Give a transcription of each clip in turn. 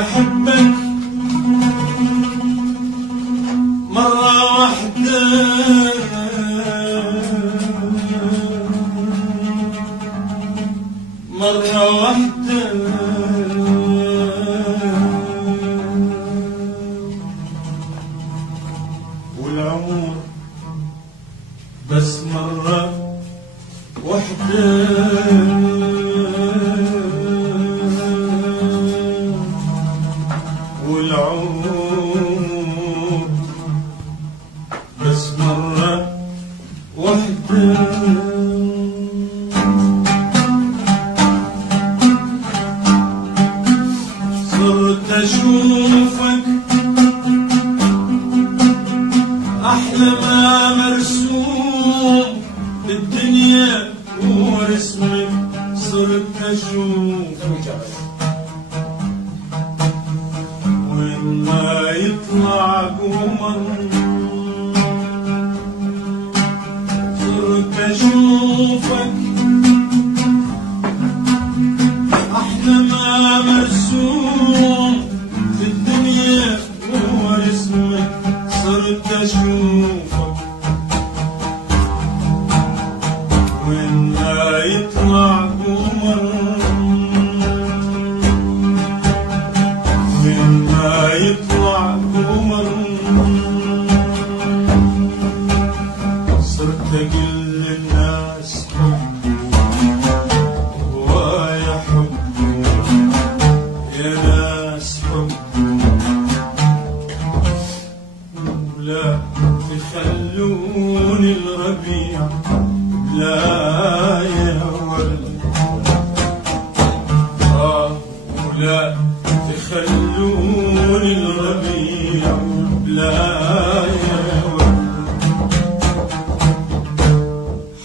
أحبك مرة واحدة، مرة واحدة، والعمر بس مرة واحدة، والعمر بس مرة واحدة. صرت أشوفك أحلى ما مرسوم بالدنيا ورسمك، صرت أشوفك وين ما يطلع قمر، صرت أشوفك أحلى ما مرسوم في الدنيا ورسمك، صرت أشوفك وين ما يطلع قمر، وين ما يطلع قمر. صرت أقل للناس هوايا حبه، يا ناس حبه، لا تخلوني الربيع لا يا ولد، ولا تخلوني الربيع لا يا ولد،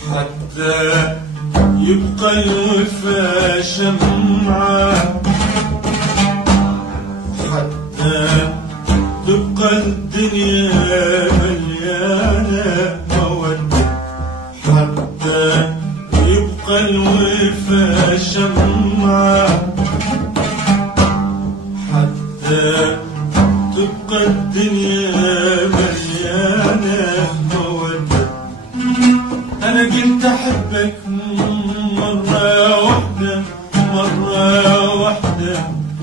حتى يبقى الوفا شمعة، حتى تبقى الدنيا مليانة مودة، حتى يبقى الوفا شمعة، حتى تبقى الدنيا مليانة مودة. أنا قلت أحبك مرة واحدة، مرة واحدة،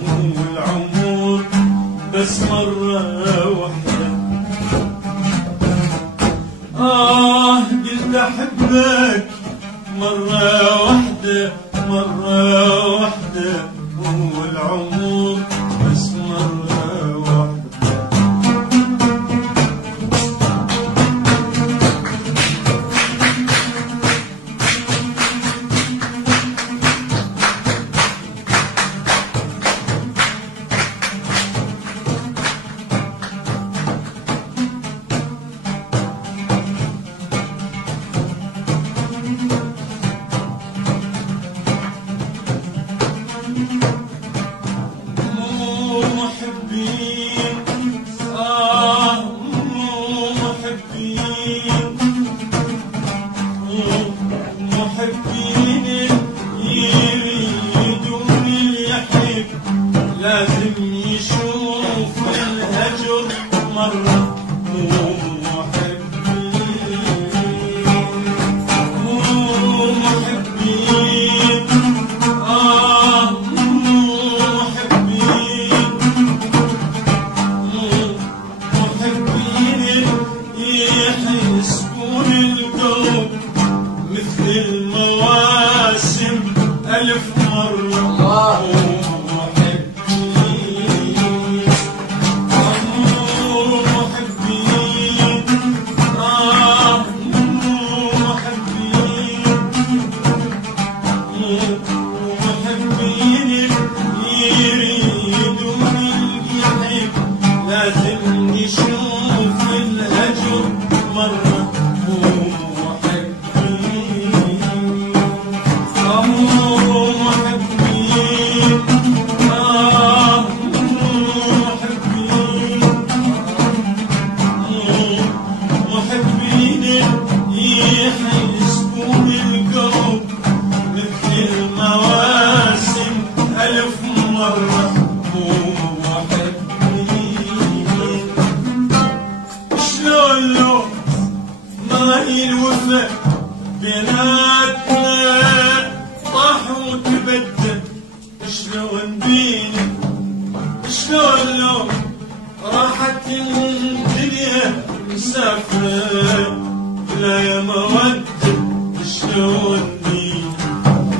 والعمر بس مرة واحدة. قلت أحبك مرة واحدة، مرة واحدة، والعمر بس مرة واحدة. محبين يريدون اليحيب لازم يشوف الهجر مرة. يحسبون القلب مثل المواسم ألف مرة. لازم نشوف الهجر مرة. محبين بيناتنا طاح وتبدل. شلون بيني شلون لو راحت الدنيا مسافرة لا يا مودة. شلون بيني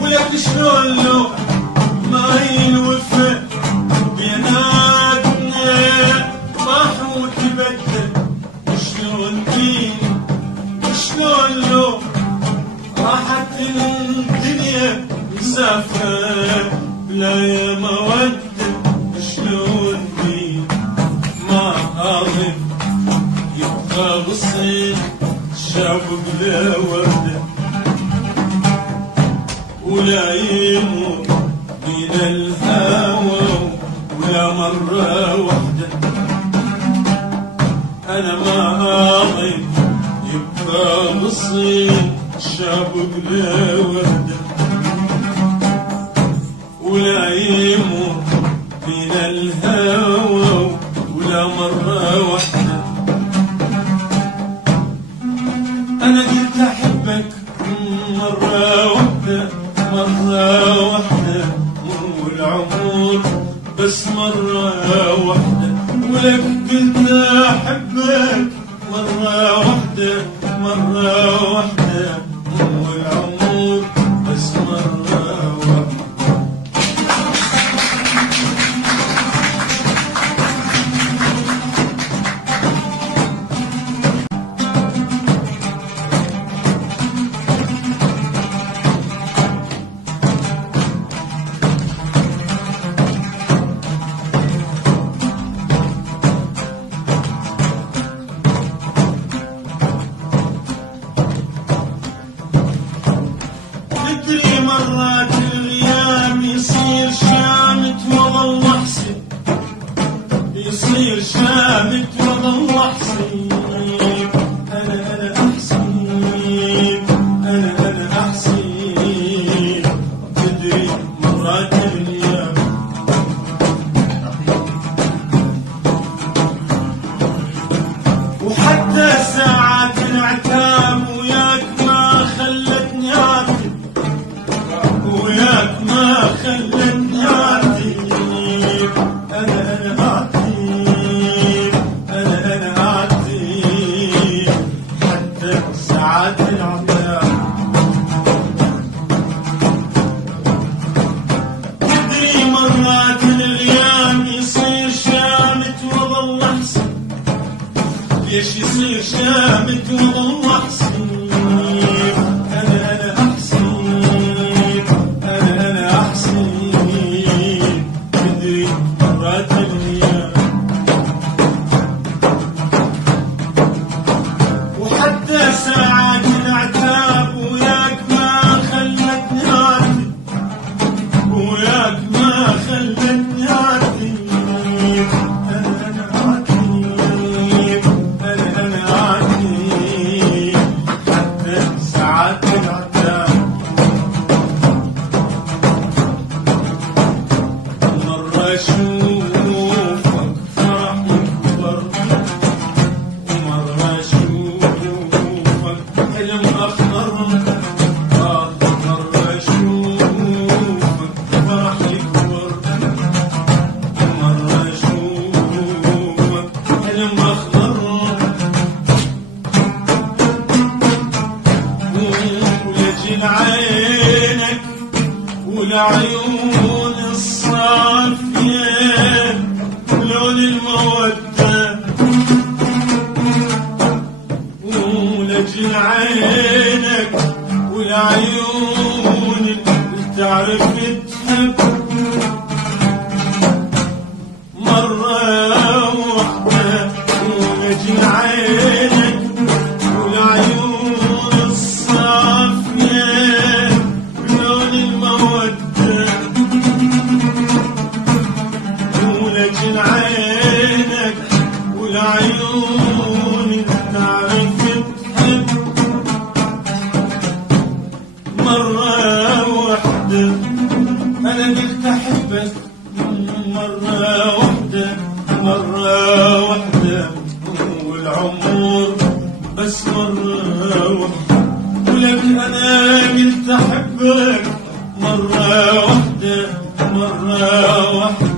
ولك شلون لو ما هي الوفا بيناتنا طاح وتبدل. شلون بيني شلون لو راحت الدنيا مسافرة لا يا مودة. شلون بيني ما أظن يبقى بالصيف شاب بلا وردة ولا يموت بين الهوى ولا مرة وحدة. أنا ما أظن يبقى بالصيف شاب بلا وردة ولا يموت بين الهوى ولا مرة وحدة. أنا قلت أحبك مرة وحدة مرة وحدة والعمر بس مرة وحدة. ولك قلت أحبك مرة وحدة مرة وحدة والعمر بس مرة وحدة. تدري مرات الأيام يصير شامت وظل أحسن يصير شامت وظل أحسن. أنا أحسن أنا أحسن. تدري مرات الأيام وحتى ساعات العتاب وياك ما خلتني أعتب وياك ما خلتني أعتب. أنا أعتب أنا أعتب حتى ساعات العتاب. تدري مرات الأيام يصير شامت وظل أحسن. ليش يصير شامت وظل أحسن؟ أنا أحسن أنا أحسن. تدري مرات الأيام وحتى ساعات العتاب وياك ما خلتني أعتب وياك ما خلتني أعتب. أنا أعتب أنا أعتب حتى ساعات العتاب. مرة أشوفك فرح يكبر ومرة أشوفك حلم أخضر. مرة أشوفك فرح يكبر ومرة أشوفك حلم أخضر. ولجل عينك والعيون الصافية ولون المودة. ولجل عينك والعيون اللي تعرف تحب مرة وحدة. ولجل عينك والعيون الصافية ولون المودة. ولجل عينك والعيون اللي تعرف تحب مرة وحدة. أنا قلت أحبك مرة وحدة مرة وحدة والعمر بس مرة وحدة. ولك أنا قلت أحبك مرة واحدة مرة واحدة